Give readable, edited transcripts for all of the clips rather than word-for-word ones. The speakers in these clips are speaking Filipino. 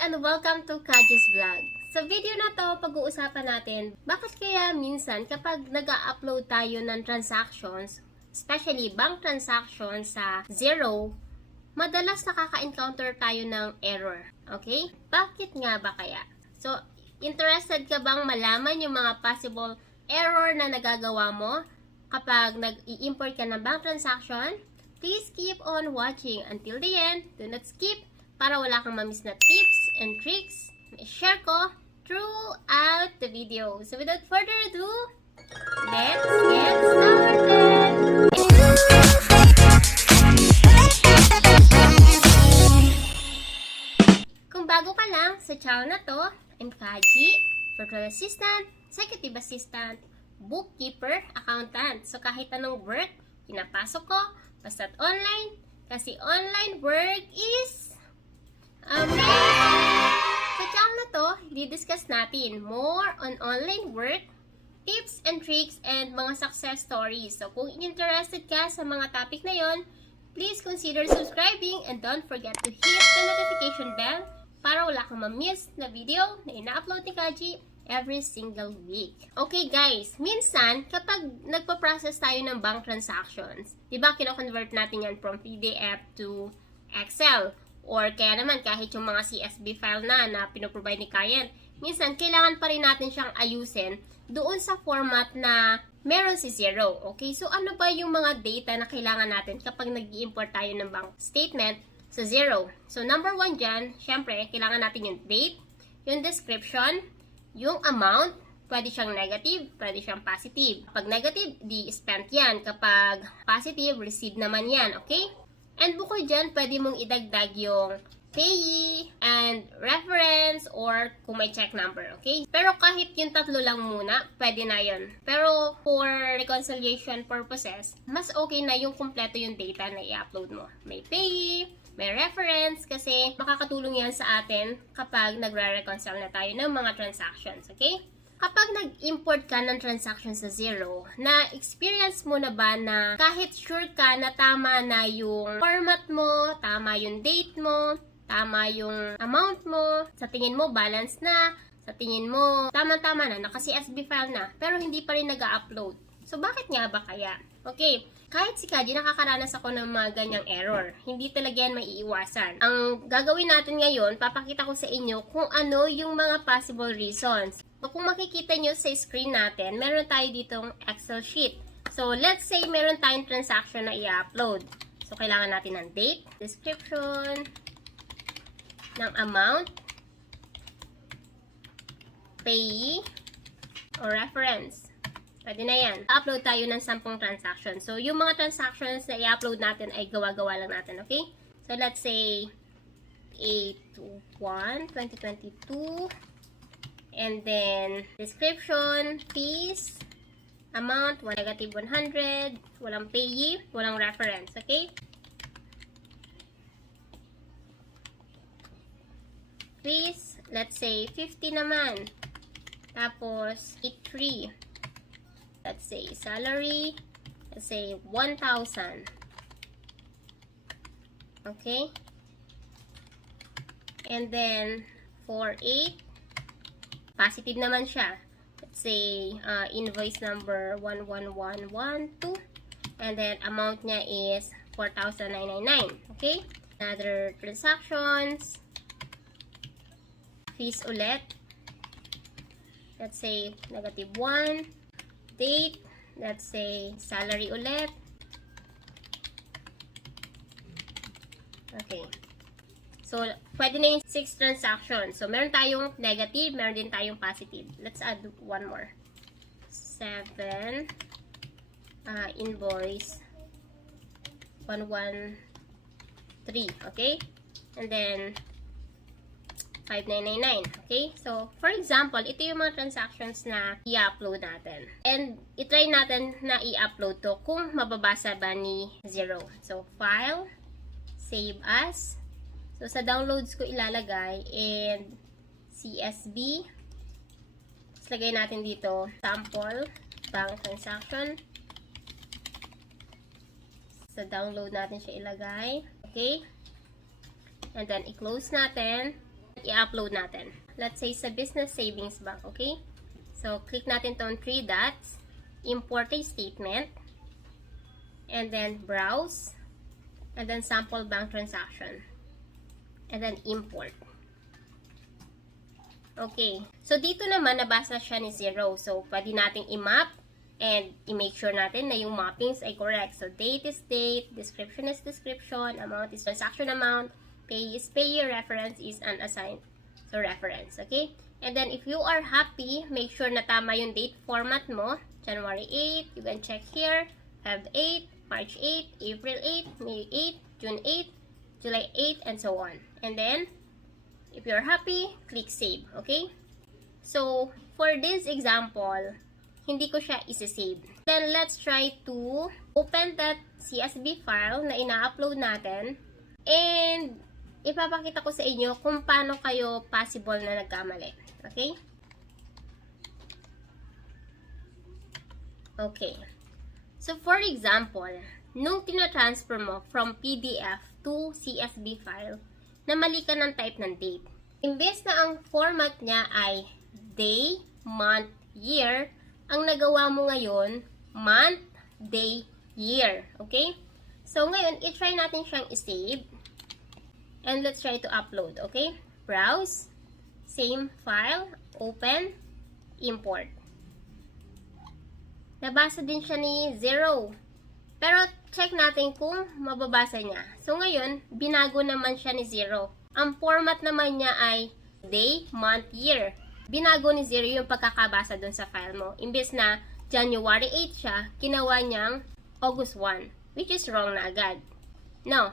and welcome to Kajea's Vlog. Sa video na to, pag-uusapan natin, bakit kaya minsan kapag nag-upload tayo ng transactions, especially bank transactions sa Zero, madalas nakaka-encounter tayo ng error. Okay? Bakit nga ba kaya? So, interested ka bang malaman yung mga possible error na nagagawa mo kapag nag-i-import ka ng bank transaction? Please keep on watching until the end. Do not skip para wala kang mamiss na tips and tricks na share ko throughout the video. So without further ado, let's get started! Kung bago ka lang sa channel na to, I'm Kajea, virtual assistant, executive assistant, bookkeeper, accountant. So kahit anong work, pinapasok ko, basta't online, kasi online work is amazing! Sa channel na to, didiscuss natin more on online work, tips and tricks, and mga success stories. So kung interested ka sa mga topic na yon, please consider subscribing and don't forget to hit the notification bell para wala kang ma-miss na video na ina-upload ni Kajea every single week. Okay guys, minsan kapag nagpa-process tayo ng bank transactions, di ba kino-convert natin yan from PDF to Excel, or kaya naman kahit yung mga CSV file na pinoprovide ni client, minsan kailangan pa rin natin siyang ayusin doon sa format na meron si Zero. Okay, so ano ba yung mga data na kailangan natin kapag nag-i-import tayo ng bank statement sa Zero? So number one dyan, syempre kailangan natin yung date, yung description, yung amount. Pwede siyang negative, pwede siyang positive. Kapag negative, di spent yan. Kapag positive, receive naman yan. Okay? And bukod dyan, pwede mong idagdag yung payee and reference or kung may check number. Okay? Pero kahit yung tatlo lang muna, pwede na yun. Pero for reconciliation purposes, mas okay na yung kompleto yung data na i-upload mo. May payee, may reference, kasi makakatulong yan sa atin kapag nagre-reconcile na tayo ng mga transactions, okay? Kapag nag-import ka ng transaction sa Zero, na-experience mo na ba na kahit sure ka na tama na yung format mo, tama yung date mo, tama yung amount mo, sa tingin mo balance na, sa tingin mo tama-tama na, naka-CSV file na, pero hindi pa rin nag-upload. So, bakit nga ba kaya? Okay, kahit si Kajea, nakakaranas ako ng mga ganyang error. Hindi talaga yan maiiwasan. Ang gagawin natin ngayon, papakita ko sa inyo kung ano yung mga possible reasons. So, kung makikita nyo sa screen natin, meron tayo ditong Excel sheet. So, let's say meron tayong transaction na i-upload. So, kailangan natin ng date, description, ng amount, payee, or reference. Pwede na yan. Upload tayo ng 10 transactions. So, yung mga transactions na i-upload natin ay gawa-gawa lang natin, okay? So, let's say 8/1/2022, and then description, fees, amount, -100, walang payee, walang reference, okay? Fees, let's say 50 naman. Tapos 83. Let's say salary, let's say 1,000. Okay? And then for 8, positive naman siya. Let's say invoice number 11112, and then amount niya is 4,999. Okay? Another transactions, fees ulit. Let's say -1. Date, let's say salary ulit. Okay. So, pwede na yung 6 transactions. So, meron tayong negative, meron din tayong positive. Let's add one more. 7, invoice 113, okay? And then 5,999. Okay? So, for example, ito yung mga transactions na i-upload natin. And, itry natin na i-upload to kung mababasa ba ni Zero. So, file, save as. So, sa downloads ko ilalagay, and CSV. Tapos, lagay natin dito, sample, bank transaction. Sa download natin siya ilagay. Okay? And then, i-close natin. i-upload natin. Let's say sa Business Savings Bank, okay? So, click natin tong 3 dots, import a statement, and then browse, and then sample bank transaction, and then import. Okay. So, dito naman, nabasa siya ni 0. So, pwede nating i-map and i-make sure natin na yung mappings ay correct. So, date is date, description is description, amount is transaction amount, pay is pay, reference is unassigned. So, reference. Okay? And then, if you are happy, make sure na tama yung date format mo. January 8, you can check here. Feb 8, March 8, April 8, May 8, June 8, July 8, and so on. And then, if you're happy, click save. Okay? So, for this example, hindi ko siya isi-save. Then, let's try to open that CSV file na ina-upload natin. And, ipapakita ko sa inyo kung paano kayo possible na nagkamali. Okay? Okay. So, for example, nung tina-transfer mo from PDF to CSV file, na mali ka ng type ng date. Imbes na ang format niya ay day, month, year, ang nagawa mo ngayon, month, day, year. Okay? So, ngayon, i-try natin siyang i-save. And let's try to upload. Okay? Browse, same file, open, import. Nabasa din siya ni 0. Pero, check natin kung mababasa niya. So, ngayon, binago naman siya ni 0. Ang format naman niya ay day, month, year. Binago ni 0 yung pagkakabasa dun sa file mo. Imbes na January 8 siya, ginawa niyang August 1. Which is wrong na agad. No.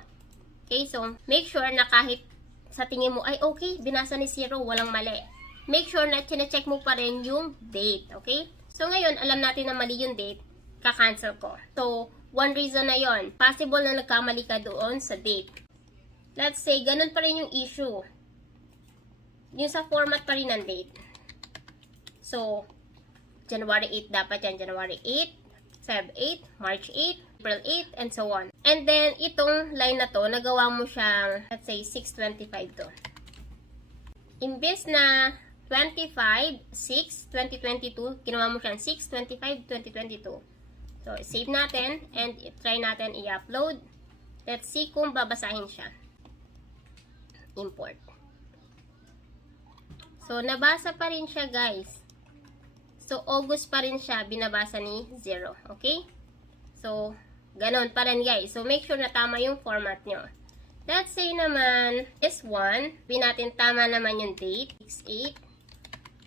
Okay, so, make sure na kahit sa tingin mo, ay okay, binasa ni 0, walang mali. Make sure na chine-check mo pa rin yung date. Okay? So, ngayon, alam natin na mali yung date, ka-cancel ko. So, one reason na yon, possible na nagkamali ka doon sa date. Let's say, ganun pa rin yung issue. Yung sa format pa rin ng date. So, January 8 dapat yan. January 8, Feb 8, March 8, April 8, and so on. And then, itong line na to, nagawa mo siyang, let's say, 625 to. Imbes na 25, 6, 2022, ginawa mo siyang 6, 25, 2022. So, save natin and try natin i-upload. Let's see kung babasahin siya. Import. So, nabasa pa rin siya, guys. So, August pa rin siya, binabasa ni 0. Okay? So, ganun pa rin, guys. So, make sure na tama yung format nyo. Let's say naman, this one, natin tama naman yung date, 6-8.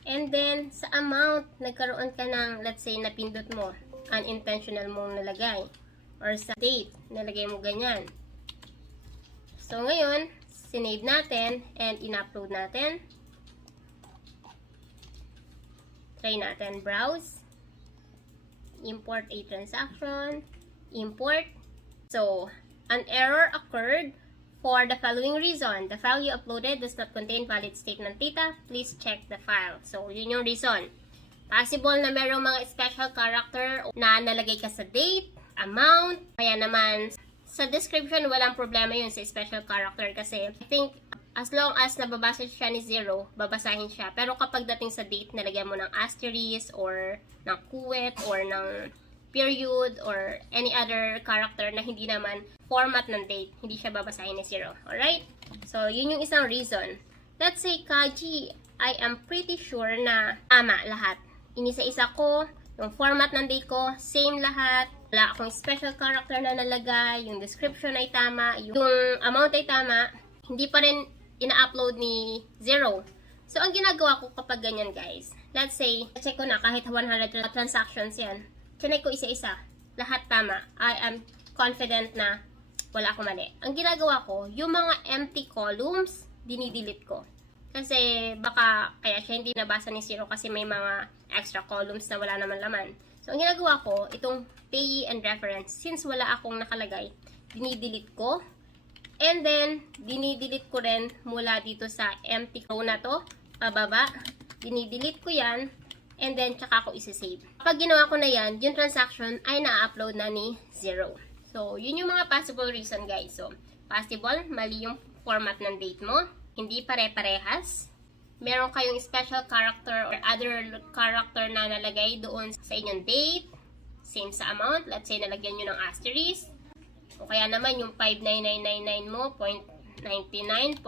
And then, sa amount, nagkaroon ka ng, let's say, napindot mo, unintentional mong nalagay. Or sa date, nalagay mo ganyan. So, ngayon, sinave natin and in-upload natin. Try natin, browse. Import a transaction. Import. So, an error occurred for the following reason. The file you uploaded does not contain valid statement data. Please check the file. So, yun yung reason. Possible na merong mga special character na nalagay ka sa date, amount, kaya naman sa description, walang problema yun sa special character kasi I think as long as nababasa siya ni 0, babasahin siya. Pero kapag dating sa date, nalagyan mo ng asterisk or ng kuwet or ng period or any other character na hindi naman format ng date, hindi siya babasahin ni 0. Alright? So, yun yung isang reason. Let's say, Kaji, I am pretty sure na tama lahat. Inisa-isa ko, yung format ng date ko, same lahat. Wala akong special character na nalagay, yung description ay tama, yung amount ay tama, hindi pa rin ina-upload ni 0. So, ang ginagawa ko kapag ganyan, guys, let's say, check ko na kahit 100 transactions yan, chinay ko isa-isa. Lahat tama. I am confident na wala akong mali. Ang ginagawa ko, yung mga empty columns, dinidelete ko. Kasi baka kaya siya hindi nabasa ni 0 kasi may mga extra columns na wala naman laman. So, ang ginagawa ko, itong payee and reference, since wala akong nakalagay, dinidelete ko. And then, dinidelete ko rin mula dito sa empty row na to, pababa. Dinidelete ko yan. And then, tsaka ko isi-save. Kapag ginawa ko na yan, yung transaction ay na-upload na ni 0. So, yun yung mga possible reason, guys. So, possible, mali yung format ng date mo. hindi pare-parehas. Meron kayong special character or other character na nalagay doon sa inyong date, same sa amount. Let's say nalagyan nyo ng asterisk. O kaya naman yung 59999 mo, 0.99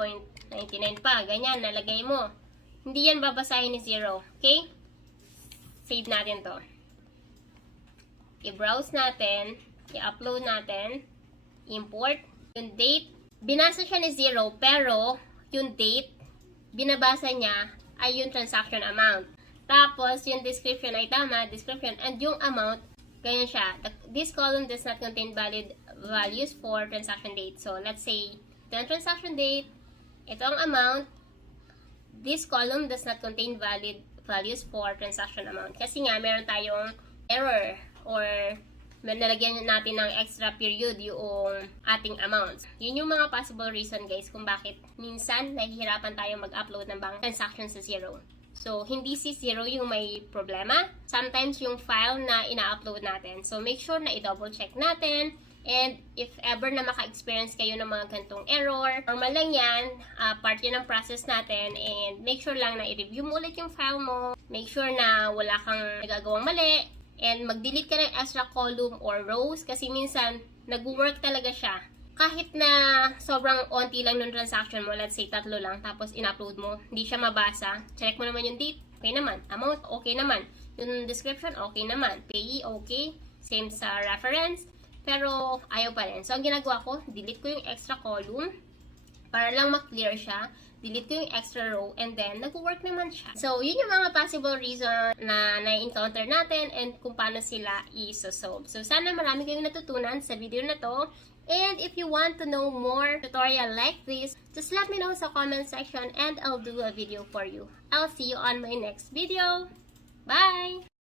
pa. Ganyan, nalagay mo. Hindi yan babasahin ni 0. Okay? Save natin to. I-browse natin. I-upload natin. Import. Yung date, binasa siya ni 0, pero yung date, binabasa niya ay yung transaction amount. Tapos, yung description ay tama, description, and yung amount, ganyan siya. This column does not contain valid values for transaction date. So, let's say, ito ang transaction date, ito ang amount, this column does not contain valid values for transaction amount. Kasi nga, meron tayong error or nalagyan natin ng extra period yung ating amounts. Yun yung mga possible reason guys kung bakit minsan nahihirapan tayo mag-upload ng bank transaction sa 0. So, hindi si 0 yung may problema. Sometimes yung file na ina-upload natin. So, make sure na i-double check natin. And if ever na maka-experience kayo ng mga gantong error, normal lang yan. Part yun ng process natin. And make sure lang na i-review mo ulit yung file mo. Make sure na wala kang nagagawang mali. And mag-delete ka ng extra column or rows kasi minsan nag-work talaga siya. Kahit na sobrang onti lang ng transaction mo, let's say 3 lang, tapos in-upload mo, hindi siya mabasa. Check mo naman yung date, okay naman. Amount, okay naman. Yung description, okay naman. Payee, okay. Same sa reference. Pero ayaw pa rin. So, ang ginagawa ko, delete ko yung extra column para lang ma-clear siya. Delete ko yung extra row, and then, nag-work naman siya. So, yun yung mga possible reason na na-encounter natin and kung paano sila i-solve. So, sana marami kayong natutunan sa video na to. And if you want to know more tutorial like this, just let me know sa comment section and I'll do a video for you. I'll see you on my next video. Bye!